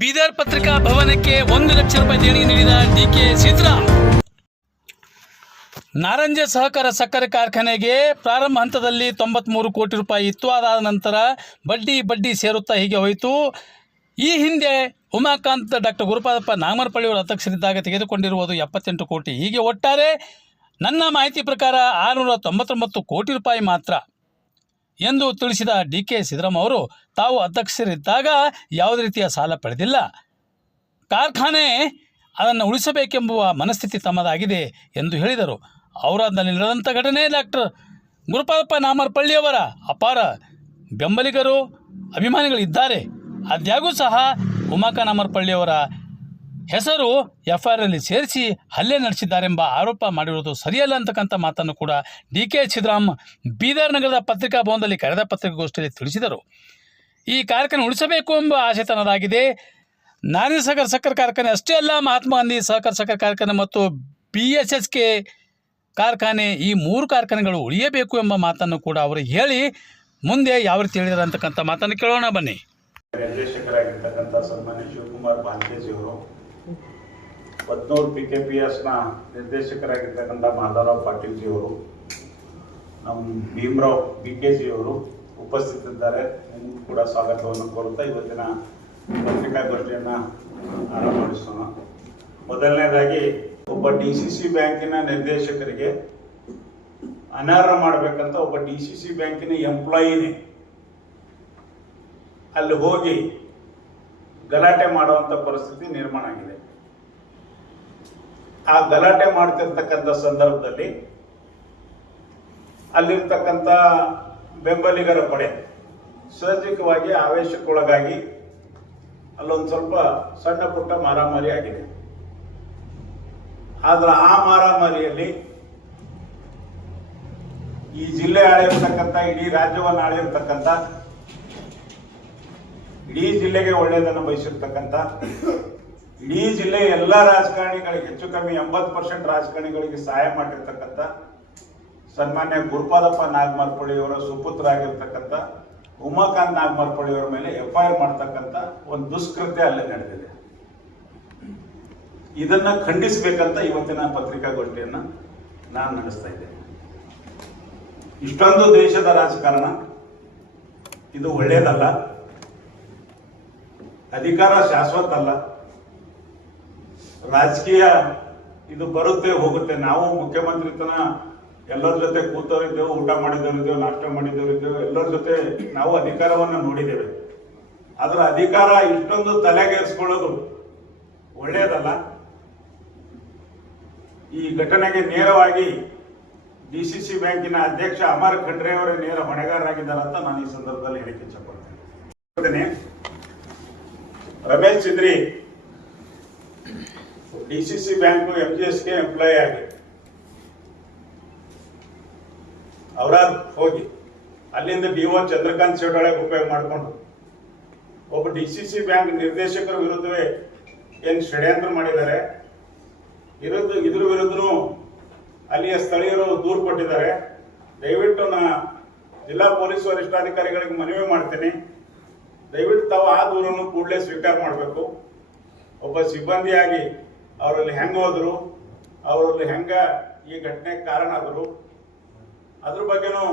ಬೀದರ್ ಪತ್ರಿಕಾ ಭವನಕ್ಕೆ ಒಂದು ಲಕ್ಷ ರೂಪಾಯಿ ದೇಣಿಗೆ ನೀಡಿದ ಡಿಕೆ ಸಿದ್ದರಾಮ್ ನಾರಂಜ ಸಹಕಾರ ಸಕ್ಕರೆ ಕಾರ್ಖಾನೆಗೆ ಪ್ರಾರಂಭ ಹಂತದಲ್ಲಿ ತೊಂಬತ್ಮೂರು ಕೋಟಿ ರೂಪಾಯಿ ಇತ್ತು ಅದಾದ ನಂತರ ಬಡ್ಡಿ ಬಡ್ಡಿ ಸೇರುತ್ತಾ ಹೀಗೆ ಹೋಯಿತು. ಈ ಹಿಂದೆ ಉಮಾಕಾಂತ್ ಡಾಕ್ಟರ್ ಗುರುಪಾದಪ್ಪ ನಾಗಮರಪಳ್ಳಿಯವರ ಅಧ್ಯಕ್ಷರಿದ್ದಾಗ ತೆಗೆದುಕೊಂಡಿರುವುದು ಎಪ್ಪತ್ತೆಂಟು ಕೋಟಿ. ಹೀಗೆ ಒಟ್ಟಾರೆ ನನ್ನ ಮಾಹಿತಿ ಪ್ರಕಾರ ಆರುನೂರ ತೊಂಬತ್ತೊಂಬತ್ತು ಕೋಟಿ ರೂಪಾಯಿ ಮಾತ್ರ. ಎಂದು ತಿಳಿಸಿದ ಡಿ ಕೆ ಸಿದ್ದರಾಮ ಅವರು, ತಾವು ಅಧ್ಯಕ್ಷರಿದ್ದಾಗ ಯಾವುದೇ ರೀತಿಯ ಸಾಲ ಪಡೆದಿಲ್ಲ. ಕಾರ್ಖಾನೆ ಅದನ್ನು ಉಳಿಸಬೇಕೆಂಬುವ ಮನಸ್ಥಿತಿ ತಮ್ಮದಾಗಿದೆ ಎಂದು ಹೇಳಿದರು. ಔರಾದ್ನಲ್ಲಿ ನಡೆದಂಥ ಘಟನೆ ಡಾಕ್ಟರ್ ಗುರುಪಾದಪ್ಪ ನಾಮರ್ಪಳ್ಳಿಯವರ ಅಪಾರ ಬೆಂಬಲಿಗರು, ಅಭಿಮಾನಿಗಳಿದ್ದಾರೆ. ಆದ್ಯಾಗೂ ಸಹ ಉಮಾಕಾ ನಾಮರ್ಪಳ್ಳಿಯವರ ಹೆಸರು ಎಫ್ ಐ ಆರಲ್ಲಿ ಸೇರಿಸಿ ಹಲ್ಲೆ ನಡೆಸಿದ್ದಾರೆಂಬ ಆರೋಪ ಮಾಡಿರುವುದು ಸರಿಯಲ್ಲ ಅಂತಕ್ಕಂಥ ಮಾತನ್ನು ಕೂಡ ಡಿ ಕೆ ಸಿದ್ದರಾಮ್ ಬೀದರ್ ನಗರದ ಪತ್ರಿಕಾ ಭವನದಲ್ಲಿ ಕರೆದ ಪತ್ರಿಕಾಗೋಷ್ಠಿಯಲ್ಲಿ ತಿಳಿಸಿದರು. ಈ ಕಾರ್ಖಾನೆ ಉಳಿಸಬೇಕು ಎಂಬ ಆಶೆತನದಾಗಿದೆ ನಾರಾಯಣ ಸಾಗರ್ ಸಕ್ಕರೆ ಕಾರ್ಖಾನೆ ಅಷ್ಟೇ ಅಲ್ಲ, ಮಹಾತ್ಮ ಗಾಂಧಿ ಸಹಕಾರ ಸಕ್ಕರೆ ಕಾರ್ಖಾನೆ ಮತ್ತು ಬಿ ಎಸ್ ಎಸ್ ಕೆ ಕಾರ್ಖಾನೆ ಈ ಮೂರು ಕಾರ್ಖಾನೆಗಳು ಉಳಿಯಬೇಕು ಎಂಬ ಮಾತನ್ನು ಕೂಡ ಅವರು ಹೇಳಿ ಮುಂದೆ ಯಾವ ರೀತಿ ಹೇಳಿದ್ದಾರೆ ಅಂತಕ್ಕಂಥ ಮಾತನ್ನು ಕೇಳೋಣ ಬನ್ನಿ. ನಿರ್ದೇಶಕರಾಗಿರ್ತಕ್ಕಂಥ ಸನ್ಮಾನ್ಯ ಶಿವಕುಮಾರ್ ಬಾಲ್ಕೇಜಿಯವರು ಬದ್ನೂರು ಪಿ ಕೆ ಪಿ ಎಸ್ನ ನಿರ್ದೇಶಕರಾಗಿರ್ತಕ್ಕಂಥ ಮಾಧವರಾವ್ ಪಾಟೀಲ್ಜಿಯವರು ನಮ್ಮ ಭೀಮರಾವ್ ಬಿ ಕೆ ಜಿಯವರು ಉಪಸ್ಥಿತಿದ್ದಾರೆ. ನಿಮಗೂ ಕೂಡ ಸ್ವಾಗತವನ್ನು ಕೋರುತ್ತಾ ಇವತ್ತಿನ ಪತ್ರಿಕಾಗೋಷ್ಠಿಯನ್ನು ಆರಂಭಿಸೋಣ ಮೊದಲನೇದಾಗಿ, ಒಬ್ಬ ಡಿ ಸಿ ಸಿ ಬ್ಯಾಂಕಿನ ನಿರ್ದೇಶಕರಿಗೆ ಅನರ್ಹ ಮಾಡಬೇಕಂತ ಒಬ್ಬ ಡಿ ಸಿ ಸಿ ಬ್ಯಾಂಕಿನ ಎಂಪ್ಲಾಯಿನೇ ಅಲ್ಲಿ ಹೋಗಿ ಗಲಾಟೆ ಮಾಡುವಂತ ಪರಿಸ್ಥಿತಿ ನಿರ್ಮಾಣ ಆಗಿದೆ. ಆ ಗಲಾಟೆ ಮಾಡ್ತಿರ್ತಕ್ಕಂಥ ಸಂದರ್ಭದಲ್ಲಿ ಅಲ್ಲಿರ್ತಕ್ಕಂಥ ಬೆಂಬಲಿಗರ ಪಡೆ ಸಹಜಿಕವಾಗಿ ಆವೇಶಕ್ಕೊಳಗಾಗಿ ಅಲ್ಲೊಂದು ಸ್ವಲ್ಪ ಸಣ್ಣ ಪುಟ್ಟ ಮಾರಾಮಾರಿ ಆಗಿದೆ. ಆದ್ರೆ ಆ ಮಾರಾಮಾರಿಯಲ್ಲಿ ಈ ಜಿಲ್ಲೆ ಆಳಿರ್ತಕ್ಕಂಥ, ಇಡೀ ರಾಜ್ಯವನ್ನು ಆಳಿರ್ತಕ್ಕಂಥ, ಇಡೀ ಜಿಲ್ಲೆಗೆ ಒಳ್ಳೆಯದನ್ನು ಬಯಸಿರ್ತಕ್ಕಂಥ ಇಡೀ ಜಿಲ್ಲೆಯ ಎಲ್ಲ ರಾಜಕಾರಣಿಗಳಿಗೆ, ಹೆಚ್ಚು ಕಮ್ಮಿ ಎಂಬತ್ತು ಪರ್ಸೆಂಟ್ ರಾಜಕಾರಣಿಗಳಿಗೆ ಸಹಾಯ ಮಾಡಿರ್ತಕ್ಕಂಥ ಸನ್ಮಾನ್ಯ ಗುರುಪಾದಪ್ಪ ಸುಪುತ್ರ ಆಗಿರ್ತಕ್ಕಂಥ ಉಮಾಕಾಂತ್ ನಾಗಮರ್ಪಳ್ಳಿಯವರ ಮೇಲೆ ಎಫ್ ಐ ಆರ್ ಮಾಡ್ತಕ್ಕಂಥ ಒಂದು ದುಷ್ಕೃತ್ಯ ಅಲ್ಲೇ ನಡೆದಿದೆ. ಇದನ್ನ ಖಂಡಿಸಬೇಕಂತ ಇವತ್ತಿನ ಪತ್ರಿಕಾಗೋಷ್ಠಿಯನ್ನ ನಾನು ನಡೆಸ್ತಾ ಇದ್ದೇನೆ. ಇಷ್ಟೊಂದು ದೇಶದ ರಾಜಕಾರಣ, ಇದು ಒಳ್ಳೆಯದಲ್ಲ ಅಧಿಕಾರ ಶಾಶ್ವತ ಅಲ್ಲ ರಾಜಕೀಯ ಇದು ಬರುತ್ತೆ, ಹೋಗುತ್ತೆ. ನಾವು ಮುಖ್ಯಮಂತ್ರಿ ತನ ಎಲ್ಲರ ಜೊತೆ ಕೂತವರಿದ್ದೇವೆ, ಊಟ ಮಾಡಿದವರಿದ್ದೇವೆ, ನಾಷ್ಟ ಮಾಡಿದವರಿದ್ದೇವೆ, ಎಲ್ಲರ ಜೊತೆ ನಾವು ಅಧಿಕಾರವನ್ನ ನೋಡಿದ್ದೇವೆ. ಆದ್ರೆ ಅಧಿಕಾರ ಇಷ್ಟೊಂದು ತಲೆಗೇರಿಸ್ಕೊಳ್ಳೋದು ಒಳ್ಳೆಯದಲ್ಲ? ಈ ಘಟನೆಗೆ ನೇರವಾಗಿ ಡಿ ಸಿ ಸಿ ಬ್ಯಾಂಕಿನ ಅಧ್ಯಕ್ಷ ಅಮರ್ ಖಂಡ್ರೆ ಅವರೇ ನೇರ ಹೊಣೆಗಾರರಾಗಿದ್ದಾರೆ ಅಂತ ನಾನು ಈ ಸಂದರ್ಭದಲ್ಲಿ ಹೇಳಿಕೆ ಇಚ್ಛಪಡ್ತೇನೆ. Ramesh Chidri D C C bank M G ಎಸ್ಗೆ ಎಂಪ್ಲಾಯ್ ಆಗಿ. ಅವರ ಹೋಗಿ. ಅಲ್ಲಿಂದ ಡಿ ಒ ಚಂದ್ರಕಾಂತ್ ಶೆಟ್ಟೊಳಗೆ ಉಪಯೋಗ ಮಾಡಿಕೊಂಡು. ಒಬ್ಬ ಡಿ ಸಿ ಸಿ ಬ್ಯಾಂಕ್ ನಿರ್ದೇಶಕರ ವಿರುದ್ಧವೇ ಏನು ಷಡ್ಯಂತ್ರ ಮಾಡಿದ್ದಾರೆ. ವಿರುದ್ಧ ಇದ್ರ ವಿರುದ್ಧನೂ ಅಲ್ಲಿಯ ಸ್ಥಳೀಯರು ದೂರು ಕೊಟ್ಟಿದ್ದಾರೆ. ದಯವಿಟ್ಟು ನಾ ಜಿಲ್ಲಾ ಪೊಲೀಸ್ ವರಿಷ್ಠಾಧಿಕಾರಿಗಳಿಗೆ ಮನವಿ ಮಾಡ್ತೀನಿ. ದಯವಿಟ್ಟು ತಾವು ಆ ದೂರನ್ನು ಕೂಡಲೇ ಸ್ವೀಕಾರ ಮಾಡಬೇಕು. ಒಬ್ಬ ಸಿಬ್ಬಂದಿಯಾಗಿ ಅವರಲ್ಲಿ ಹೆಂಗ ಹೋದ್ರು, ಅವರಲ್ಲಿ ಹೆಂಗ ಈ ಘಟನೆಗೆ ಕಾರಣ ಆದರು, ಅದ್ರ ಬಗ್ಗೆನೂ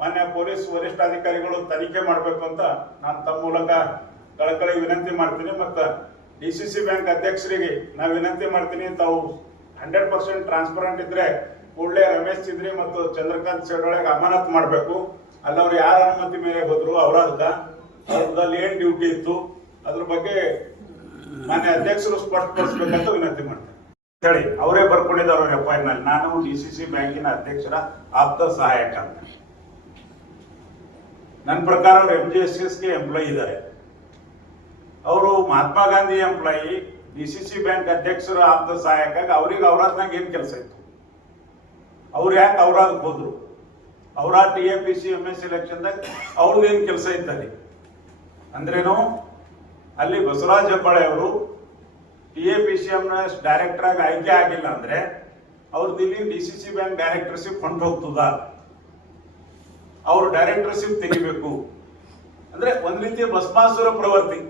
ಮಾನ್ಯ ಪೊಲೀಸ್ ವರಿಷ್ಠಾಧಿಕಾರಿಗಳು ತನಿಖೆ ಮಾಡಬೇಕು ಅಂತ ನಾನು ತಮ್ಮ ಮೂಲಕ ಕಳಕಳಿ ವಿನಂತಿ ಮಾಡ್ತೀನಿ ಮತ್ತು ಡಿ ಸಿ ಸಿ ಬ್ಯಾಂಕ್ ಅಧ್ಯಕ್ಷರಿಗೆ ನಾವು ವಿನಂತಿ ಮಾಡ್ತೀನಿ, ತಾವು ಹಂಡ್ರೆಡ್ ಪರ್ಸೆಂಟ್ ಟ್ರಾನ್ಸ್ಪರೆಂಟ್ ಇದ್ರೆ ಕೂಡಲೇ ರಮೇಶ್ ಚಿದ್ರಿ ಮತ್ತು ಚಂದ್ರಕಾಂತ್ ಶೆಟ್ಟೊಳಗೆ ಅಮಾನತ್ ಮಾಡಬೇಕು. ಅಲ್ಲಿ ಅವ್ರು ಯಾರ ಅನುಮತಿ ಮೇಲೆ ಹೋದ್ರು ಅವರಾದ ಅದ್ರಲ್ಲಿ ಏನು ಡ್ಯೂಟಿ ಇತ್ತು, ಅದ್ರ ಬಗ್ಗೆ ಮಾನ್ಯ ಅಧ್ಯಕ್ಷರು ಸ್ಪಷ್ಟಪಡಿಸಬೇಕಂತ ವಿನಂತಿ ಹೇಳಿ, ಅವರೇ ಬರ್ಕೊಂಡಿದ್ದಾರೆ ಅವ್ರ ಎಫ್ ಐ ನಲ್ಲಿ. ನಾನು ಡಿ ಸಿ ಸಿ ಬ್ಯಾಂಕಿನ ಅಧ್ಯಕ್ಷರ ಆಪ್ತ ಸಹಾಯಕ ಅಂತ. ನನ್ನ ಪ್ರಕಾರ ಅವ್ರು ಎಂ ಜಿ ಎಸ್ ಎಸ್ಗೆ ಎಂಪ್ಲಾಯಿ ಇದ್ದಾರೆ. ಅವರು Mahatma Gandhi employee D C C bank ಅಧ್ಯಕ್ಷರ ಆಪ್ತ ಸಹಾಯಕ ಅವ್ರಿಗೆ ಅವರಾದ್ನಾಗ ಏನ್ ಕೆಲಸ ಇತ್ತು? ಅವ್ರು ಯಾಕೆ ಅವ್ರಾದ್ ಹೋದ್ರು? ಅವರ T A P C M S ಎಲೆಕ್ಷನ್ದಾಗ ಅವ್ರದ್ದು ಏನು ಕೆಲಸ ಇತ್ತಲ್ಲಿ? ಅಂದ್ರೇನು ಅಲ್ಲಿ ಬಸವರಾಜ ಹೆಬ್ಬಾಳೆ ಅವರು ಟಿ ಎ ಪಿ ಸಿ ಎಂನ ಡೈರೆಕ್ಟರ್ ಆಗಿ ಆಯ್ಕೆ ಆಗಿಲ್ಲ ಅಂದ್ರೆ ಅವ್ರದ್ದು ಇಲ್ಲಿ D C C bank directorship ಹೊಂಟು ಹೋಗ್ತದ. ಅವ್ರು ಡೈರೆಕ್ಟರ್ಶಿಪ್ ತೆಗಿಬೇಕು. ಅಂದ್ರೆ ಒಂದ್ ರೀತಿಯ ಭಸ್ಮಾಸುರ ಪ್ರವೃತ್ತಿ.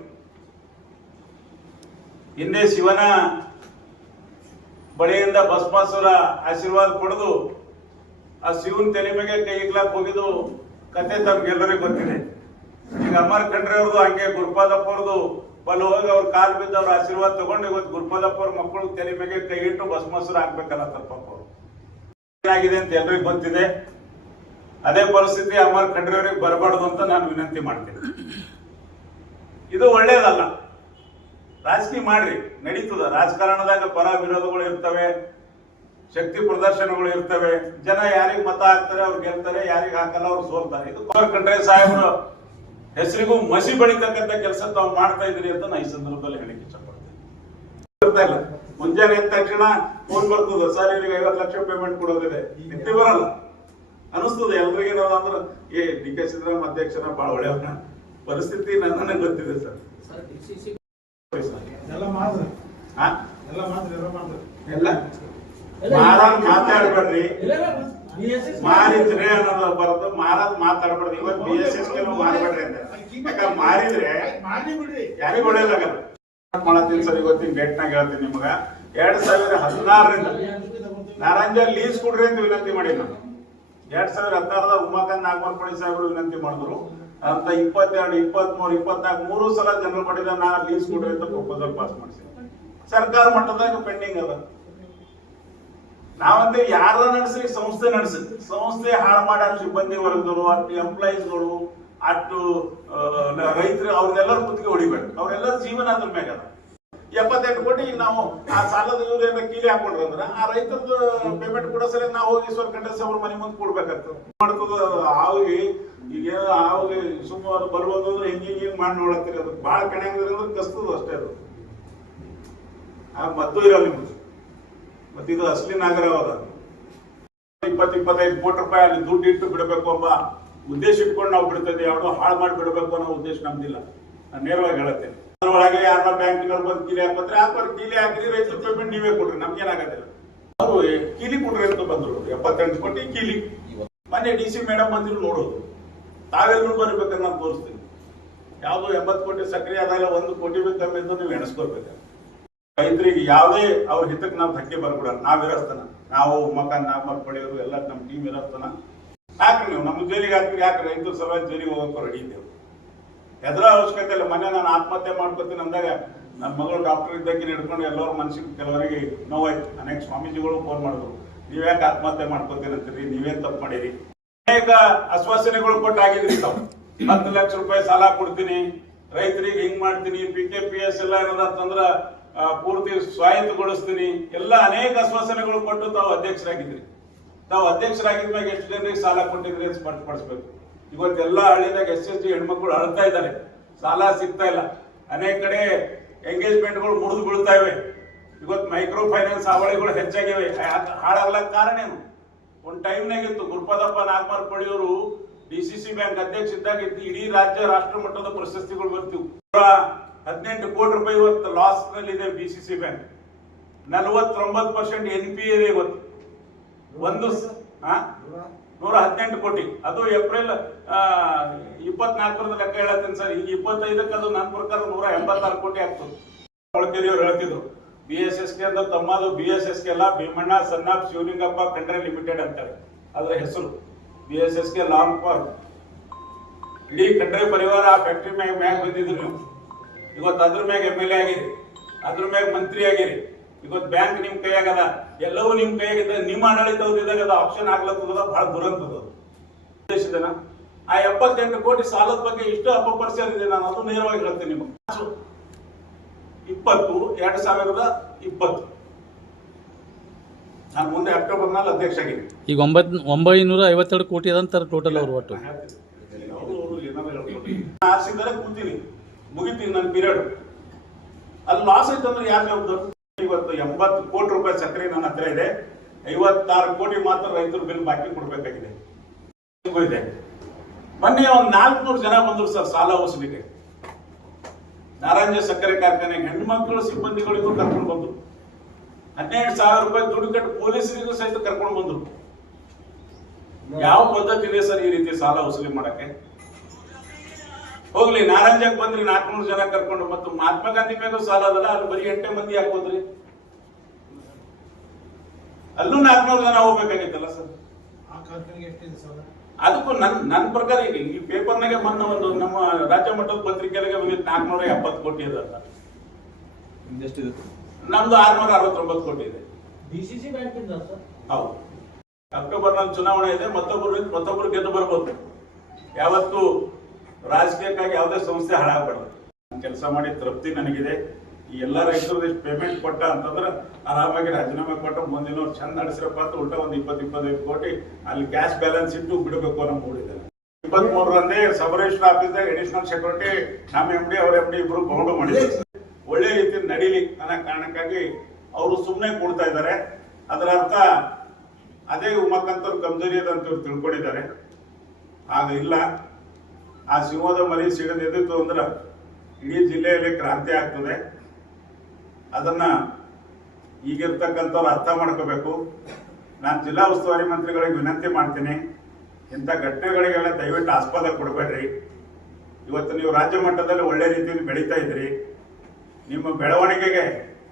ಹಿಂದೆ ಶಿವನ ಬಳಿಯಿಂದ ಭಸ್ಮಾಸುರ ಆಶೀರ್ವಾದ ಪಡೆದು ಆ ಶಿವನ್ ತಲೆ ಮೇಲೆ ಕೈ ಹೋಗಿದ್ದು ಕತೆ ತಮ್ಗೆಲ್ಲರಿಗೂ ಗೊತ್ತಿದೆ. ಈಗ ಅಮರ್ ಖಂಡ್ರೆ ಅವ್ರದ್ದು ಹಂಗೆ ಗುರುಪಾದಪ್ಪ ಅವ್ರದ್ದು ಬಲ್ ಹೋಗಿ ಅವ್ರ ಕಾಲ್ ಬಿದ್ದ ಅವ್ರ ಆಶೀರ್ವಾದ ತಗೊಂಡು ಇವತ್ತು ಗುರುಪಾದಪ್ಪ ಅವ್ರ ಮಕ್ಕಳು ತಲೆ ಮೇಲೆ ಕೈಗಿಟ್ಟು ಇಟ್ಟು ಭಸ್ಮಾಸುರ ಹಾಕ್ಬೇಕಲ್ಲ ಪಾಪ ಅವ್ರು ಏನಾಗಿದೆ ಅಂತ ಎಲ್ರಿಗೂ ಗೊತ್ತಿದೆ. ಅದೇ ಪರಿಸ್ಥಿತಿ ಅಮರ್ ಖಂಡ್ರೆ ಅವ್ರಿಗೆ ಬರಬಾರ್ದು ಅಂತ ನಾನು ವಿನಂತಿ ಮಾಡ್ತೇನೆ. ಇದು ಒಳ್ಳೇದಲ್ಲ. ರಾಜಕೀಯ ಮಾಡ್ರಿ. ನಡೀತದ. ರಾಜಕಾರಣದಾಗ ಪರ ವಿರೋಧಗಳು ಇರ್ತವೆ. ಶಕ್ತಿ ಪ್ರದರ್ಶನಗಳು ಇರ್ತವೆ. ಜನ ಯಾರಿಗ್ ಮತ ಹಾಕ್ತಾರೆ, ಅವ್ರು ಗೆಲ್ತಾರೆ. ಯಾರಿಗ್ ಹಾಕಲ್ಲ, ಅವ್ರು ಸೋಲ್ತಾರೆ. ಇದು ಖಂಡ್ರೆ ಸಾಹೇಬರು ಹೆಸರಿಗೂ ಮಸಿ ಬಳಿತಕ್ಕಂಥ ಕೆಲಸ ತಾವು ಮಾಡ್ತಾ ಇದ್ರಿ ಅಂತ ನಾ ಈ ಸಂದರ್ಭದಲ್ಲಿ ಹೇಳಿಕೆ ಇಷ್ಟಪಡ್ತೇನೆ. ಮುಂಜಾನೆ ಎದ್ದ ತಕ್ಷಣ ಫೋನ್ ಬರ್ತದ. ಸರ್ ಇವ್ರಿಗೆ ಐವತ್ತು ಲಕ್ಷ ಪೇಮೆಂಟ್ ಕೊಡೋದಿದೆ. ನಿದ್ದೆ ಬರಲ್ಲ. ಅನಿಸ್ತದೆ ಎಲ್ರಿಗೆ ನಾವು ಅಂದ್ರೆ ಏ ಡಿ ಕೆ ಸಿದ್ದರಾಮ ಅಧ್ಯಕ್ಷರ ಬಹಳ ಒಳ್ಳೆಯವನ ಪರಿಸ್ಥಿತಿ ನನ್ನ ಗೊತ್ತಿದೆ ಸರ್. ಎಲ್ಲ ಮಾತ್ರ ಹಾ? ಎಲ್ಲ ಮಾತ್ರ ಎಲ್ಲ ಮಾತ್ರ ಎಲ್ಲ? ಮಾರಾದ್ ಮಾತಾಡ್ಬೇಡ್ರಿ. ಮಾರಿದ್ರೆ ಅನ್ನೋದು ಬರೋದು, ಮಾರಾದ್ ಮಾತಾಡ್ಬಾರ್ದು. ಇವತ್ತು ಬಿ ಎಸ್ ಎಸ್ ಮಾರ್ಬೇಡ್ರಿ ಅಂತ. ಯಾಕಂದ್ರೆ ಮಾರಿದ್ರೆ ಯಾರಿಗೂ ಒಳ್ಳೇದಾಗಲ್ಲ ಮಾಡತ್ತೀನಿ ಸರ್, ಇವತ್ತಿನ ಡೇಟ್ನಾಗ ಹೇಳ್ತೀನಿ ನಿಮ್ಗ. ಎರಡ್ ಸಾವಿರ ಹದಿನಾರರಿಂದ ನಾರಂಜ ಲೀಸ್ ಕೊಡ್ರಿ ಅಂತ ವಿನಂತಿ ಮಾಡಿ ನಾನು. ಎರಡ್ ಸಾವಿರ ಹದಿನಾರದ ಉಮಾಕಾಂತ್ ನಾಗಮರ್ಪಣಿ ಸಾಹೇಬರು ವಿನಂತಿ ಮಾಡಿದ್ರು. ಅಂತ ಇಪ್ಪತ್ತೆರಡು, ಇಪ್ಪತ್ಮೂರು, ಇಪ್ಪತ್ನಾಲ್ಕು, ಮೂರು ಸಲ ಜನರಲ್ ಮಾಡಿದ ನಾ ಲೀಸ್ ಕೊಡ್ರಿ ಅಂತ ಪ್ರಪೋಸಲ್ ಪಾಸ್ ಮಾಡಿಸಿ. ಸರ್ಕಾರ ಮಟ್ಟದಾಗ ಪೆಂಡಿಂಗ್ ಅದ. ನಾವಂತೆ ಯಾರ ನಡೆಸಲಿ, ಸಂಸ್ಥೆ ನಡೆಸಿ ಸಂಸ್ಥೆ ಹಾಳು ಮಾಡ್ಯಾರ ಸಿಬ್ಬಂದಿ ವರ್ಗದವರು ಅಷ್ಟು ಎಂಪ್ಲಾಯೀಸ್ಗಳು ಅಷ್ಟು ರೈತರು ಅವ್ರನ್ನೆಲ್ಲರೂ ಕುತ್ತಿಗೆ ಹೊಡಿಬೇಕು. ಅವರೆಲ್ಲರ ಜೀವನ ಅದ್ರ. ಅದ ಎಪ್ಪತ್ತೆಂಟು ಕೋಟಿ ನಾವು ಆ ಸಾಲದ ಇವ್ರೇನ ಕೀಲಿ ಹಾಕೊಂಡ್ರ ಅಂದ್ರೆ, ಆ ರೈತರದ್ದು ಪೇಮೆಂಟ್ ಕೂಡ ಸರಿ ನಾವು ಹೋಗಿ ಕಂಡಸ್ ಅವ್ರ ಮನೆ ಮುಂದೆ ಕೊಡ್ಬೇಕಾಗ್ತದೆ. ಮಾಡ್ತದ ಆವಿಗೆ ಈಗ ಆವಿಗೆ ಸುಮಾರು ಬರ್ಬೋದು ಅಂದ್ರೆ ಹಿಂಗೆ ಹಿಂಗೆ ಮಾಡಿ ನೋಡತ್ತೀರಿ ಅದು. ಭಾಳ ಕಣೆ ಅಂದ್ರೆ ಕಸ್ತದ ಅಷ್ಟೇ ಅದು. ಆ ಮದ್ದು ಇರಲ್ಲ ನಿಮ್ದು. ಮತ್ತೆ ಇದು ಅಸಲಿ ನಾಗರವಾದ ಇಪ್ಪತ್ ಇಪ್ಪತ್ತೈದು ಕೋಟಿ ರೂಪಾಯಿ ಅಲ್ಲಿ ದುಡ್ಡು ಇಟ್ಟು ಬಿಡಬೇಕು ಎಂಬ ಉದ್ದೇಶ ಇಟ್ಕೊಂಡು ನಾವು ಬಿಡ್ತೇವೆ ಯಾವುದೋ ಹಾಳು ಮಾಡಿ ಬಿಡಬೇಕು ಅನ್ನೋ ಉದ್ದೇಶ ನಮ್ದಿಲ್ಲ. ನಾನು ನೇರವಾಗಿ ಹೇಳುತ್ತೇನೆ. ಅದರೊಳಗೆ ಯಾರ ಬ್ಯಾಂಕಿನವ್ರು ಬಂದು ಕೀಲಿ ಆ ಹಾಕೋರು ಕೀಲಿ ಹಾಕಿದ್ರೆ ರೈತರ ಪೇಮೆಂಟ್ ನೀವೇ ಕೊಡ್ರಿ ನಮ್ಗೇನಾಗತ್ತಿಲ್ಲ ಅವರು ಕೀಲಿ ಕೊಡ್ರಿ ಅಂತ ಬಂದ್ರು? ಎಪ್ಪತ್ತೆಂಟು ಕೋಟಿ ಕೀಲಿ. ಮೊನ್ನೆ ಡಿ ಸಿ ಮೇಡಮ್ ಬಂದಿರು ನೋಡೋದು. ತಾವೆಲ್ಲರೂ ಬರ್ಬೇಕನ್ನ ನಾನು ತೋರಿಸ್ತೀನಿ. ಯಾವುದೋ ಎಂಬತ್ತು ಕೋಟಿ ಸಕ್ರಿಯ ಆದಾಗ ಒಂದು ಕೋಟಿ ಬೇಕು ಕಮ್ಮಿ ನೀವು ಎಣಿಸ್ಕೊಳ್ಬೇಕು. ರೈತರಿಗೆ ಯಾವುದೇ ಅವ್ರ ಹಿತಕ್ಕೆ ನಾವು ಧಕ್ಕೆ ಬರ್ಬಿಡ ನಾವ್ ಇರಸ್ತನ. ನಾವು ಮಕ್ಕಳ ನಾಮರ್ ಪಡೆಯೋರು ಎಲ್ಲ ನಮ್ಮ ಟೀಮ್ ಇರಸ್ತನ. ಹಾಕ್ರಿ ನೀವು? ನಮ್ಮ ಜೈಲಿಗೆ ಹಾಕ್ರಿ ಯಾಕೆ ರೈತರ ಸಲುವಾಗಿ ಜೈಲಿಗೆ ಹೋಗಕ್ಕೆ ರೆಡಿ ಇದ್ದೇವೆ. ಎದ್ರ ಅವಶ್ಯಕತೆ ಇಲ್ಲ. ಮೊನ್ನೆ ನಾನು ಆತ್ಮಹತ್ಯೆ ಮಾಡ್ಕೊತೀನಿ ಅಂದಾಗ ನನ್ನ ಮಗಳು ಡಾಕ್ಟರ್ ಇದ್ದಕ್ಕೆ ಹಿಡ್ಕೊಂಡು ಎಲ್ಲರ ಮನಸ್ಸಿಗೆ ಕೆಲವರಿಗೆ ನೋವಾಯ್ತು. ಅನೇಕ ಸ್ವಾಮೀಜಿಗಳು ಫೋನ್ ಮಾಡಿದ್ರು? ನೀವ್ಯಾಕೆ ಆತ್ಮಹತ್ಯೆ ಮಾಡ್ಕೊತೀನಿ ಅಂತೀರಿ? ನೀವೇನ್ ತಪ್ಪು ಮಾಡಿರಿ? ಅನೇಕ ಆಶ್ವಾಸನೆಗಳು ಕೊಟ್ಟು ಆಗಿದ್ರಿ ತಾವು. ಹತ್ತು ಲಕ್ಷ ರೂಪಾಯಿ ಸಾಲ ಕೊಡ್ತೀನಿ. ರೈತರಿಗೆ ಹಿಂಗ್ ಮಾಡ್ತೀನಿ. ಪಿ ಕೆ ಪಿ ಎಸ್ ಎಲ್ಲ ಏನದಂತಂದ್ರ ಪೂರ್ತಿ ಸ್ವಾಯತ್ತಗೊಳಿಸ್ತೀನಿ. ಎಲ್ಲ ಅನೇಕ ಆಶ್ವಾಸನೆಗಳು ಕೊಟ್ಟು ತಾವು ಅಧ್ಯಕ್ಷರಾಗಿದ್ರಿ. ತಾವು ಅಧ್ಯಕ್ಷರಾಗಿದ್ಮ್ಯಾಗ ಎಷ್ಟು ಜನರಿಗೆ ಸಾಲ ಕೊಟ್ಟಿದ್ರಿ ಅಂತ ಸ್ಪಷ್ಟಪಡಿಸ್ಬೇಕು. ಇವತ್ತೆಲ್ಲ ಹಳ್ಳಿದಾಗ ಎಸ್ ಎಸ್ ಜಿ ಹೆಣ್ಮಕ್ಳು ಅಳ್ತಾ ಇದ್ದಾರೆ. ಸಾಲ ಸಿಗ್ತಾ ಇಲ್ಲ. ಅನೇಕ ಕಡೆ ಎಂಗೇಜ್ಮೆಂಟ್ಗಳು ಮುಡಿದು ಬೀಳ್ತಾ ಇವೆ. ಇವತ್ತು ಮೈಕ್ರೋ ಫೈನಾನ್ಸ್ ಹಾವಳಿಗಳು ಹೆಚ್ಚಾಗಿವೆ. ಹಾಳಾಗ್ಲಕ್ಕೆ ಹಾಳಾಗ್ಲಕ್ ಕಾರಣ ಏನು? ಒಂದು ಟೈಮ್ನಾಗ ಇತ್ತು ಗುರುಪದಪ್ಪ ನಾಗಮಾರ್ ಪಳಿಯವರು ಡಿ ಸಿ ಸಿ ಬ್ಯಾಂಕ್ ಅಧ್ಯಕ್ಷ ಇದ್ದಾಗ ಇದ್ದು ಇಡೀ ರಾಜ್ಯ ರಾಷ್ಟ್ರ ಮಟ್ಟದ ಪ್ರಶಸ್ತಿಗಳು ಬರ್ತಿವು. ಹದಿನೆಂಟು ಕೋಟಿ ರೂಪಾಯಿ ಇವತ್ತು ಲಾಸ್ನಲ್ಲಿ ಇದೆ ಬಿ ಸಿ ಸಿ ಬ್ಯಾಂಕ್ ನಲವತ್ತೊಂಬತ್ತು ಪರ್ಸೆಂಟ್ ಎನ್ ಪಿ ಇದೆ ಇವತ್ತು. ಒಂದು? ನೂರ ಹದಿನೆಂಟು ಕೋಟಿ. ಅದು ಏಪ್ರಿಲ್ ಇಪ್ಪತ್ನಾಲ್ಕರದ ಲೆಕ್ಕ ಹೇಳತ್ತೀನಿ ಸರ್. ಈಗ ಇಪ್ಪತ್ತೈದಕ್ಕೆ ಅದು ನನ್ನ ಪ್ರಕಾರ ನೂರ ಎಂಬತ್ತಾರು ಕೋಟಿ ಆಗ್ತದೆ. ಅವ್ರು ಹೇಳ್ತಿದ್ರು. ಬಿ ಎಸ್ ಎಸ್ ಕೆ ಅಂದ್ರೆ ತಮ್ಮದು ಬಿ ಎಸ್ ಎಸ್ ಕೆ ಅಲ್ಲ, ಭೀಮಣ್ಣ ಸನ್ನಾಪ್ ಶಿವಲಿಂಗಪ್ಪ ಕಂಡ್ರೆ ಲಿಮಿಟೆಡ್ ಅಂತಾರೆ. ಅದರ ಹೆಸರು B S S K long form ಇಡೀ ಕಂಡ್ರೆ ಪರಿವಾರ ಆ ಫ್ಯಾಕ್ಟ್ರಿ ಮ್ಯಾಗ ಮ್ಯಾಗ ಬಂದಿದ್ರು ನೀವು. ಇವತ್ತು ಅದ್ರ ಮ್ಯಾಗ ಎಂ ಎಲ್ ಎ ಆಗಿರಿ ಅದ್ರ ಮ್ಯಾಗ ಮಂತ್ರಿ ಆಗಿರಿ ಇವತ್ತು ಬ್ಯಾಂಕ್ ನಿಮ್ ಕೈಯಾಗದ ಎಲ್ಲವೂ ನಿಮ್ ಕೈಯಾಗಿದೆ ನಿಮ್ಮ ಇದ್ದಾಗ ಅದು ಆಪ್ಷನ್ ಆಗ್ಲತ್ತದ ಬಹಳ ದುರಂತದ. ದೇಶದನ ಆ ಎಪ್ಪತ್ತೆಂಟು ಕೋಟಿ ಸಾಲದ ಬಗ್ಗೆ ಇಷ್ಟು ಅಪಪರಿಚಯ ಇದೆ ನಾನು ಅದು ನೇರವಾಗಿ ಹೇಳ್ತೀನಿ ನಿಮಗೆ. ಇಪ್ಪತ್ತು ಎರಡ್ ಸಾವಿರದ ಇಪ್ಪತ್ತು. ನಾನು ಮುಂದೆ ಅಕ್ಟೋಬರ್ ನಾಲ್ ಅಧ್ಯಕ್ಷ ಆಗಿದ್ದೀನಿ. ಈಗ ಒಂಬತ್ ಒಂಬೈನೂರ ಐವತ್ತೆರಡು ಕೋಟಿ ಅದಂತಾರೆ ಟೋಟಲ್ ಅವರು ಒಟ್ಟು. ಆರ್ಸಿದ್ದಾರೆ ಕೂತೀನಿ. ಮುಗಿತೀನಿ ನನ್ನ ಪೀರಿಯಡ್. ಅಲ್ಲಿ ಲಾಸ್ ಐತಂದ್ರೆ ಯಾರು ಜವಾಬ್ದಾರು? ಇವತ್ತು ಎಂಬತ್ತು ಕೋಟಿ ರೂಪಾಯಿ ಸಕ್ಕರೆ ನನ್ನ ಹತ್ರ ಇದೆ. ಐವತ್ತಾರು ಕೋಟಿ ಮಾತ್ರ ರೈತರು ಬಿಲ್ ಬಾಕಿ ಕೊಡ್ಬೇಕಾಗಿದೆ. ಇದೆ. ಮೊನ್ನೆ ಒಂದ್ ನಾಲ್ಕುನೂರು ಜನ ಬಂದ್ರು ಸರ್, ಸಾಲ ವಸೂಲಿಗೆ ನಾರಾಯಣ ಸಕ್ಕರೆ ಕಾರ್ಖಾನೆ ಹೆಣ್ಣು ಮಕ್ಕಳು ಸಿಬ್ಬಂದಿಗಳಿಗೂ ಕರ್ಕೊಂಡು ಬಂದ್ರು. ಹನ್ನೆರಡು ಸಾವಿರ ರೂಪಾಯಿ ದುಡ್ಡು ಕಟ್ಟು ಪೊಲೀಸರಿಗೂ ಸಹಿತ ಕರ್ಕೊಂಡು ಬಂದರು. ಯಾವ ಪದ್ಧತಿ ಇದೆ ಸರ್ ಈ ರೀತಿ ಸಾಲ ವಸೂಲಿ ಮಾಡಕ್ಕೆ? ಹೋಗ್ಲಿ ನಾರಂಜಕ್ ಬಂದ್ರಿ ನಾಲ್ಕುನೂರು ಜನ ಕರ್ಕೊಂಡು ಮತ್ತು ಮಹಾತ್ಮ ಗಾಂಧಿ ಮೇಲೂ ಸಾಲ ಅದಲ್ಲ ಅಲ್ಲಿ ಬರೀ ಎಂಟೇ ಮಂದಿ ಹಾಕೋದ್ರಿ ಅಲ್ಲೂ ನಾಲ್ಕುನೂರು ಜನ ಹೋಗ್ಬೇಕಾಗಿತ್ತಲ್ಲ ಸರ್? ಅದಕ್ಕೂ ನನ್ ನನ್ನ ಪ್ರಕಾರ ಈಗ ಈ ಪೇಪರ್ನಾಗೆ ಮೊನ್ನೆ ಒಂದು ನಮ್ಮ ರಾಜ್ಯ ಮಟ್ಟದ ಪತ್ರಿಕೆಗೆ ನಾಲ್ಕುನೂರ ಎಪ್ಪತ್ತು ಕೋಟಿ ಇದೆ ಅಂತ. ನಮ್ದು ಆರ್ನೂರ ಅರವತ್ತೊಂಬತ್ತು ಕೋಟಿ ಇದೆ. DCC bank sir? ಹೌದು. ಅಕ್ಟೋಬರ್ನಲ್ಲಿ ಚುನಾವಣೆ ಇದೆ ಮತ್ತೊಬ್ಬರು ಮತ್ತೊಬ್ಬರು ಗೆದ್ದು ಬರ್ಬೋದು. ಯಾವತ್ತು ರಾಜಕೀಯಕ್ಕಾಗಿ ಯಾವುದೇ ಸಂಸ್ಥೆ ಹಾಳಾಗಬಾರ್ದು. ಕೆಲಸ ಮಾಡಿ ತೃಪ್ತಿ ನನಗಿದೆ. ಈ ಎಲ್ಲ ರೈತರು ಪೇಮೆಂಟ್ ಕೊಟ್ಟ ಅಂತಂದ್ರೆ ಆರಾಮಾಗಿ ರಾಜೀನಾಮೆ ಕೊಟ್ಟು ಮುಂದಿನ ಚಂದ ನಡೆಸಿರಪ್ಪ ಅಂತ ಉಲ್ಟಾ ಒಂದು ಇಪ್ಪತ್ತು, ಇಪ್ಪತ್ತೈದು ಕೋಟಿ ಅಲ್ಲಿ ಕ್ಯಾಶ್ ಬ್ಯಾಲೆನ್ಸ್ ಇಟ್ಟು ಬಿಡಬೇಕು ಅನ್ನೋ ಮೂಡಿದ್ದಾರೆ ಇಪ್ಪತ್ತ್ ಮೂರರಲ್ಲಿ ಸಬ್ ರಿಜಿಸ್ಟರ್ ಆಫೀಸ್ದಾಗ ಅಡಿಷನಲ್ ಸೆಕ್ಯೂರಿಟಿ ನಮ್ಮ ಎಂ ಡಿ ಅವ್ರ ಎಂ ಡಿ ಇಬ್ರು ಬೌಂಡು ಮಾಡಿದ್ದಾರೆ ಒಳ್ಳೆ ರೀತಿ ನಡೀಲಿ ಅನ್ನೋ ಕಾರಣಕ್ಕಾಗಿ ಅವರು ಸುಮ್ಮನೆ ಕೊಡ್ತಾ ಇದ್ದಾರೆ. ಅದರ ಅರ್ಥ ಅದೇ ಉಮಾಕಾಂತರು ಕಮ್ಜೋರಿ ಅದ ಅಂತ ಇವ್ರು ತಿಳ್ಕೊಂಡಿದ್ದಾರೆ. ಆಗ ಇಲ್ಲ. ಆ ಸಿಂಹದ ಮರಿ ಸಿಗದ ಎದ್ದಿತ್ತು ಅಂದ್ರೆ ಇಡೀ ಜಿಲ್ಲೆಯಲ್ಲಿ ಕ್ರಾಂತಿ ಆಗ್ತದೆ. ಅದನ್ನ ಈಗಿರ್ತಕ್ಕಂಥವ್ರು ಅರ್ಥ ಮಾಡ್ಕೋಬೇಕು. ನಾನು ಜಿಲ್ಲಾ ಉಸ್ತುವಾರಿ ಮಂತ್ರಿಗಳಿಗೆ ವಿನಂತಿ ಮಾಡ್ತೀನಿ. ಇಂಥ ಘಟನೆಗಳಿಗೆಲ್ಲ ದಯವಿಟ್ಟು ಆಸ್ಪದ ಕೊಡಬೇಡ್ರಿ. ಇವತ್ತು ನೀವು ರಾಜ್ಯ ಮಟ್ಟದಲ್ಲಿ ಒಳ್ಳೆ ರೀತಿಯಲ್ಲಿ ಬೆಳೀತಾ ಇದ್ರಿ. ನಿಮ್ಮ ಬೆಳವಣಿಗೆಗೆ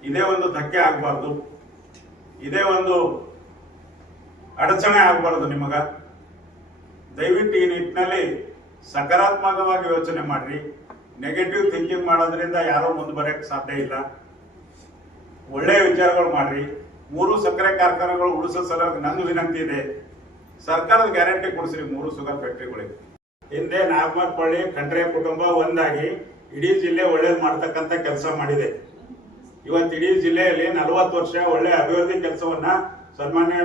ಇದೇ ಒಂದು ಧಕ್ಕೆ ಆಗಬಾರ್ದು. ಇದೇ ಒಂದು ಅಡಚಣೆ ಆಗಬಾರ್ದು ನಿಮಗ. ದಯವಿಟ್ಟು ಈ ನಿಟ್ಟಿನಲ್ಲಿ ಸಕಾರಾತ್ಮಕವಾಗಿ ಯೋಚನೆ ಮಾಡ್ರಿ. ನೆಗೆಟಿವ್ ಥಿಂಕಿಂಗ್ ಮಾಡೋದ್ರಿಂದ ಯಾರೋ ಮುಂದೆ ಬರಕ್ಕೆ ಸಾಧ್ಯ ಇಲ್ಲ. ಒಳ್ಳೆಯ ವಿಚಾರಗಳು ಮಾಡ್ರಿ. ಮೂರು ಸಕ್ಕರೆ ಕಾರ್ಖಾನೆಗಳು ಉಳಿಸೋ ಸಲುವಾಗಿ ನಂದು ವಿನಂತಿ ಇದೆ. ಸರ್ಕಾರದ ಗ್ಯಾರಂಟಿ ಕೊಡಿಸ್ರಿ ಮೂರು ಸುಗರ್ ಫ್ಯಾಕ್ಟ್ರಿಗಳಿಗೆ ಹಿಂದೆ ನಾಗಮರಪಳ್ಳಿ ಖಂಡ್ರೆ ಕುಟುಂಬ ಒಂದಾಗಿ ಇಡೀ ಜಿಲ್ಲೆ ಒಳ್ಳೇದು ಮಾಡ್ತಕ್ಕಂಥ ಕೆಲಸ ಮಾಡಿದೆ. ಇವತ್ತು ಇಡೀ ಜಿಲ್ಲೆಯಲ್ಲಿ ನಲವತ್ತು ವರ್ಷ ಒಳ್ಳೆ ಅಭಿವೃದ್ಧಿ ಕೆಲಸವನ್ನ ಸನ್ಮಾನ್ಯ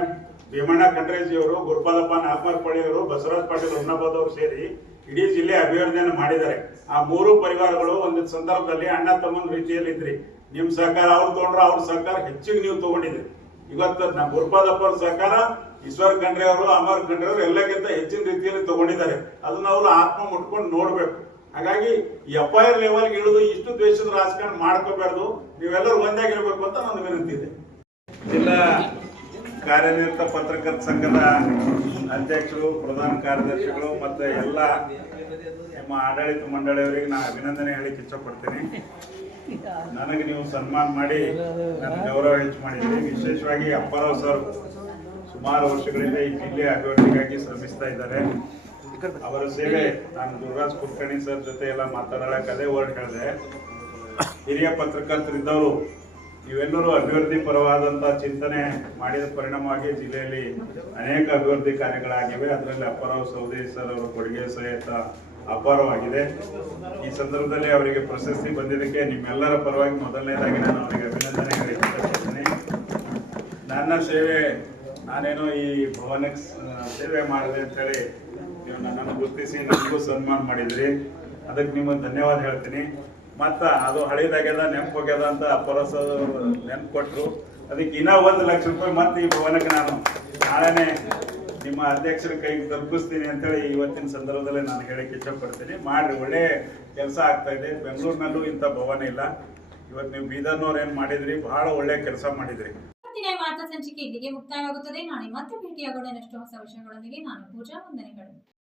ಭೀಮಣ್ಣ ಖಂಡ್ರೇಜಿಯವರು ಗುರುಪಾಲಪ್ಪ ನಾಗಮರಪಳ್ಳಿ ಅವರು ಬಸವರಾಜ ಪಾಟೀಲ್ ಹುಮ್ನಾಬಾದ್ ಅವರು ಸೇರಿ ಇಡೀ ಜಿಲ್ಲೆ ಅಭಿವೃದ್ಧಿಯನ್ನು ಮಾಡಿದ್ದಾರೆ. ಆ ಮೂರು ಪರಿವಾರಗಳು ಒಂದು ಸಂದರ್ಭದಲ್ಲಿ ಅಣ್ಣ ತಮ್ಮನ ರೀತಿಯಲ್ಲಿ ಇದ್ರಿ ನಿಮ್ ಸಹಕಾರ ಅವ್ರು ತಗೊಂಡ್ರು ಅವ್ರ ಸರ್ಕಾರ ಹೆಚ್ಚಿಗೆ ನೀವು ತಗೊಂಡಿದ್ರಿ ಇವತ್ತು ನಮ್ಮ ಗುರುಪಾದಪ್ಪರ ಸಹಕಾರ, ಈಶ್ವರ್ ಖಂಡ್ರೆ ಅವರು, ಅಮರ್ ಖಂಡ್ರೆ ಅವರು ಎಲ್ಲಕ್ಕಿಂತ ಹೆಚ್ಚಿನ ರೀತಿಯಲ್ಲಿ ತಗೊಂಡಿದ್ದಾರೆ. ಅದನ್ನ ಅವರು ಆತ್ಮ ಮುಟ್ಕೊಂಡು ನೋಡ್ಬೇಕು. ಹಾಗಾಗಿ ಎಫ್ ಐ ಆರ್ ಲೆವೆಲ್ಗೆ ಇಳಿದು ಇಷ್ಟು ದ್ವೇಷದ ರಾಜಕಾರಣ ಮಾಡ್ಕೋಬಾರ್ದು ನೀವೆಲ್ಲರೂ ಒಂದಾಗಿರ್ಬೇಕು ಅಂತ ನನ್ನ ವಿನಂತಿ ಇದೆ. ಜಿಲ್ಲಾ ಕಾರ್ಯನಿರತ ಪತ್ರಕರ್ತ ಸಂಘದ ಅಧ್ಯಕ್ಷರು, ಪ್ರಧಾನ ಕಾರ್ಯದರ್ಶಿಗಳು ಮತ್ತು ಎಲ್ಲ ನಿಮ್ಮ ಆಡಳಿತ ಮಂಡಳಿಯವರಿಗೆ ನಾನು ಅಭಿನಂದನೆ ಹೇಳಿಕ್ಕೆ ಇಷ್ಟಪಡ್ತೀನಿ ನನಗೆ ನೀವು ಸನ್ಮಾನ ಮಾಡಿ ನನ್ನ ಗೌರವ ಹೆಚ್ಚು ಮಾಡಿದ್ದೀನಿ ವಿಶೇಷವಾಗಿ ಅಪ್ಪಾರಾವ್ ಸರ್ ಸುಮಾರು ವರ್ಷಗಳಿಂದ ಈ ಜಿಲ್ಲೆ ಅಭಿವೃದ್ಧಿಗಾಗಿ ಶ್ರಮಿಸ್ತಾ ಇದ್ದಾರೆ. ಅವರ ಸೇವೆ ನಾನು ದುರ್ಗಾಸ್ ಕುಲಕರ್ಣಿ ಸರ್ ಜೊತೆ ಎಲ್ಲ ಮಾತಾಡಕ್ಕೆ ಅದೇ ವರ್ಡ್ ಹೇಳಿದೆ. ಹಿರಿಯ ಪತ್ರಕರ್ತರಿದ್ದವರು ಇವೆಲ್ಲರೂ ಅಭಿವೃದ್ಧಿ ಪರವಾದಂತ ಚಿಂತನೆ ಮಾಡಿದ ಪರಿಣಾಮವಾಗಿ ಜಿಲ್ಲೆಯಲ್ಲಿ ಅನೇಕ ಅಭಿವೃದ್ಧಿ ಕಾರ್ಯಗಳಾಗಿವೆ. ಅದರಲ್ಲಿ ಅಪ್ಪಾರಾವ್ ಸೌದಿ ಸರ್ ಅವರ ಕೊಡುಗೆ ಸಹಿತ ಅಪಾರವಾಗಿದೆ. ಈ ಸಂದರ್ಭದಲ್ಲಿ ಅವರಿಗೆ ಪ್ರಶಸ್ತಿ ಬಂದಿದ್ದಕ್ಕೆ ನಿಮ್ಮೆಲ್ಲರ ಪರವಾಗಿ ಮೊದಲನೇದಾಗಿ ನಾನು ಅವರಿಗೆ ಅಭಿನಂದನೆ ಹೇಳಲಿಕ್ಕೆ ನನ್ನ ಸೇವೆ, ನಾನೇನೋ ಈ ಭವನಕ್ಕೆ ಸೇವೆ ಮಾಡಿದೆ ಅಂತೇಳಿ ನೀವು ನನ್ನನ್ನು ಗುರುತಿಸಿ ನನಗೂ ಸನ್ಮಾನ ಮಾಡಿದ್ರಿ. ಅದಕ್ಕೆ ನಿಮಗೆ ಧನ್ಯವಾದ ಹೇಳ್ತೀನಿ. ಮತ್ತ ಅದು ಹಳಿದಾಗ್ಯದ ನೆನಪು ಹೋಗ್ಯದ ಅಂತ ಪರಸ ನೆನಪು ಕೊಟ್ಟರು ಅದಕ್ಕೆ ಇನ್ನೂ ಒಂದು ಲಕ್ಷ ರೂಪಾಯಿ ಮತ್ತೆ ಈ ಭವನಕ್ಕೆ ನಾನು ನಾಳೆನೇ ನಿಮ್ಮ ಅಧ್ಯಕ್ಷರ ಕೈಗೆ ತಲುಪಿಸ್ತೀನಿ ಅಂತೇಳಿ ಇವತ್ತಿನ ಸಂದರ್ಭದಲ್ಲಿ ನಾನು ಹೇಳಕ್ಕೆ ಇಷ್ಟಪಡ್ತೀನಿ. ಮಾಡ್ರಿ, ಒಳ್ಳೆ ಕೆಲಸ ಆಗ್ತಾ ಇದೆ. ಬೆಂಗಳೂರಿನಲ್ಲೂ ಇಂಥ ಭವನ ಇಲ್ಲ. ಇವತ್ತು ನೀವು ಬೀದರ್ನವ್ರು ಏನು ಮಾಡಿದ್ರಿ? ಬಹಳ ಒಳ್ಳೆ ಕೆಲಸ ಮಾಡಿದ್ರಿ. ವಾರ್ತಾ ಸಂಚಿಕೆ ಇಲ್ಲಿಗೆ ಮುಕ್ತಾಯವಾಗುತ್ತದೆ. ನಾಳೆ ಮತ್ತೆ ಭೇಟಿಯಾಗೋಣ. ಹೊಸ ವಿಷಯಗಳೊಂದಿಗೆ ನಾನು ಪೂಜಾ, ವಂದನೆಗಳು.